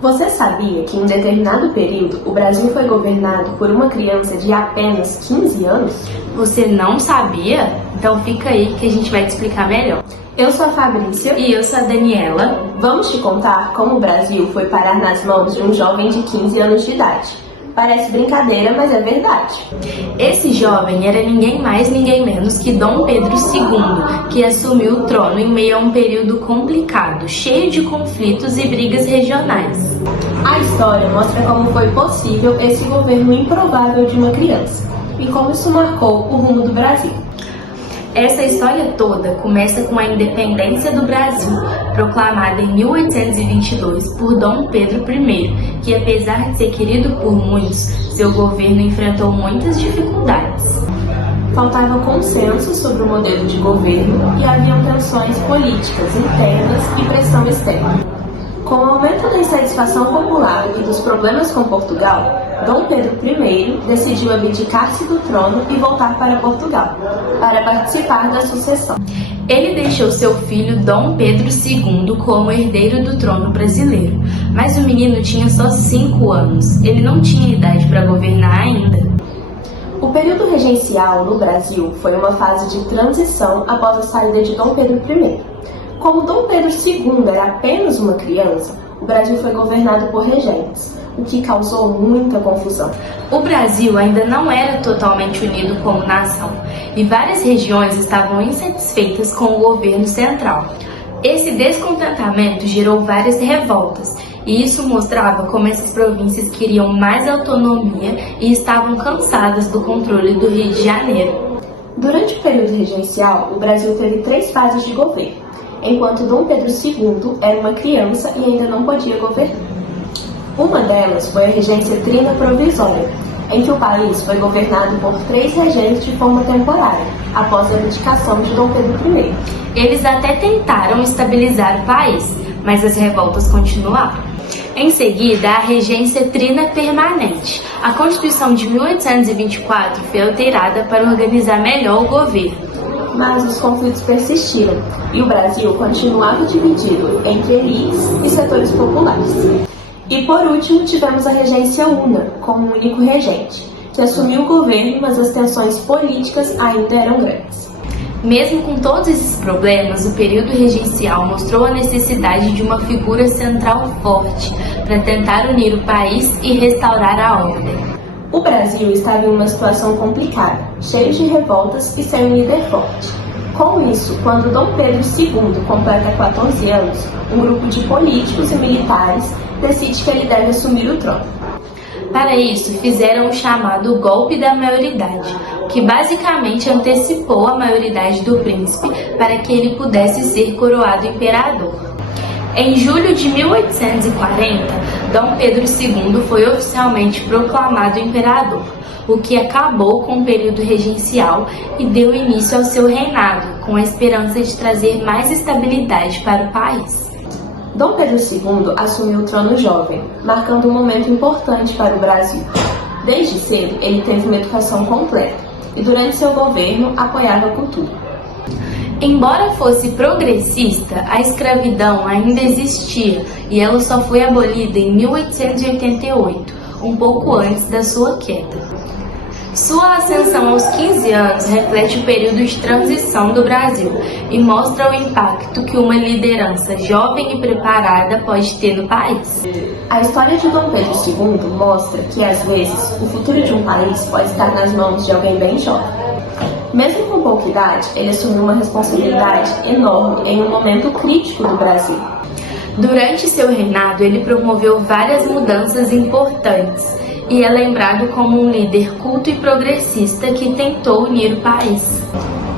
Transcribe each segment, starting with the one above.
Você sabia que em um determinado período o Brasil foi governado por uma criança de apenas 15 anos? Você não sabia? Então fica aí que a gente vai te explicar melhor. Eu sou a Fabrícia E eu sou a Daniela. Vamos te contar como o Brasil foi parar nas mãos de um jovem de 15 anos de idade. Parece brincadeira, mas é verdade. Esse jovem era ninguém mais, ninguém menos que Dom Pedro II, que assumiu o trono em meio a um período complicado, cheio de conflitos e brigas regionais. A história mostra como foi possível esse governo improvável de uma criança e como isso marcou o rumo do Brasil. Essa história toda começa com a independência do Brasil, proclamada em 1822 por Dom Pedro I, que apesar de ser querido por muitos, seu governo enfrentou muitas dificuldades. Faltava consenso sobre o modelo de governo e haviam tensões políticas internas e pressão externa. Com o aumento da insatisfação popular e dos problemas com Portugal, Dom Pedro I decidiu abdicar-se do trono e voltar para Portugal, para participar da sucessão. Ele deixou seu filho Dom Pedro II como herdeiro do trono brasileiro, mas o menino tinha só 5 anos, ele não tinha idade para governar ainda. O período regencial no Brasil foi uma fase de transição após a saída de Dom Pedro I. Como Dom Pedro II era apenas uma criança, o Brasil foi governado por regentes, o que causou muita confusão. O Brasil ainda não era totalmente unido como nação, e várias regiões estavam insatisfeitas com o governo central. Esse descontentamento gerou várias revoltas, e isso mostrava como essas províncias queriam mais autonomia e estavam cansadas do controle do Rio de Janeiro. Durante o período regencial, o Brasil teve 3 fases de governo, enquanto Dom Pedro II era uma criança e ainda não podia governar. Uma delas foi a regência trina provisória, em que o país foi governado por 3 regentes de forma temporária, após a abdicação de Dom Pedro I. Eles até tentaram estabilizar o país, mas as revoltas continuaram. Em seguida, a regência trina permanente. A Constituição de 1824 foi alterada para organizar melhor o governo. Mas os conflitos persistiram e o Brasil continuava dividido entre elites e setores populares. E por último, tivemos a regência una, como um único regente, que assumiu o governo, mas as tensões políticas ainda eram grandes. Mesmo com todos esses problemas, o período regencial mostrou a necessidade de uma figura central forte para tentar unir o país e restaurar a ordem. O Brasil estava em uma situação complicada, cheio de revoltas e sem um líder forte. Com isso, quando Dom Pedro II completa 14 anos, um grupo de políticos e militares decide que ele deve assumir o trono. Para isso, fizeram o chamado golpe da maioridade, que basicamente antecipou a maioridade do príncipe para que ele pudesse ser coroado imperador. Em julho de 1840, Dom Pedro II foi oficialmente proclamado imperador, o que acabou com o período regencial e deu início ao seu reinado, com a esperança de trazer mais estabilidade para o país. Dom Pedro II assumiu o trono jovem, marcando um momento importante para o Brasil. Desde cedo, ele teve uma educação completa e, durante seu governo, apoiava a cultura. Embora fosse progressista, a escravidão ainda existia e ela só foi abolida em 1888, um pouco antes da sua queda. Sua ascensão aos 15 anos reflete o período de transição do Brasil e mostra o impacto que uma liderança jovem e preparada pode ter no país. A história de Dom Pedro II mostra que, às vezes, o futuro de um país pode estar nas mãos de alguém bem jovem. Mesmo com pouca idade, ele assumiu uma responsabilidade enorme em um momento crítico do Brasil. Durante seu reinado, ele promoveu várias mudanças importantes e é lembrado como um líder culto e progressista que tentou unir o país.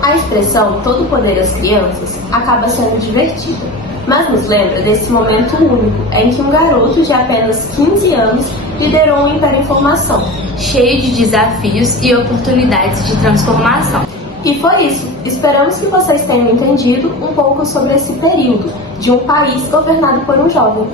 A expressão "todo poder às crianças" acaba sendo divertida, mas nos lembra desse momento único em que um garoto de apenas 15 anos liderou um império em formação, cheio de desafios e oportunidades de transformação. E foi isso. Esperamos que vocês tenham entendido um pouco sobre esse período de um país governado por um jovem.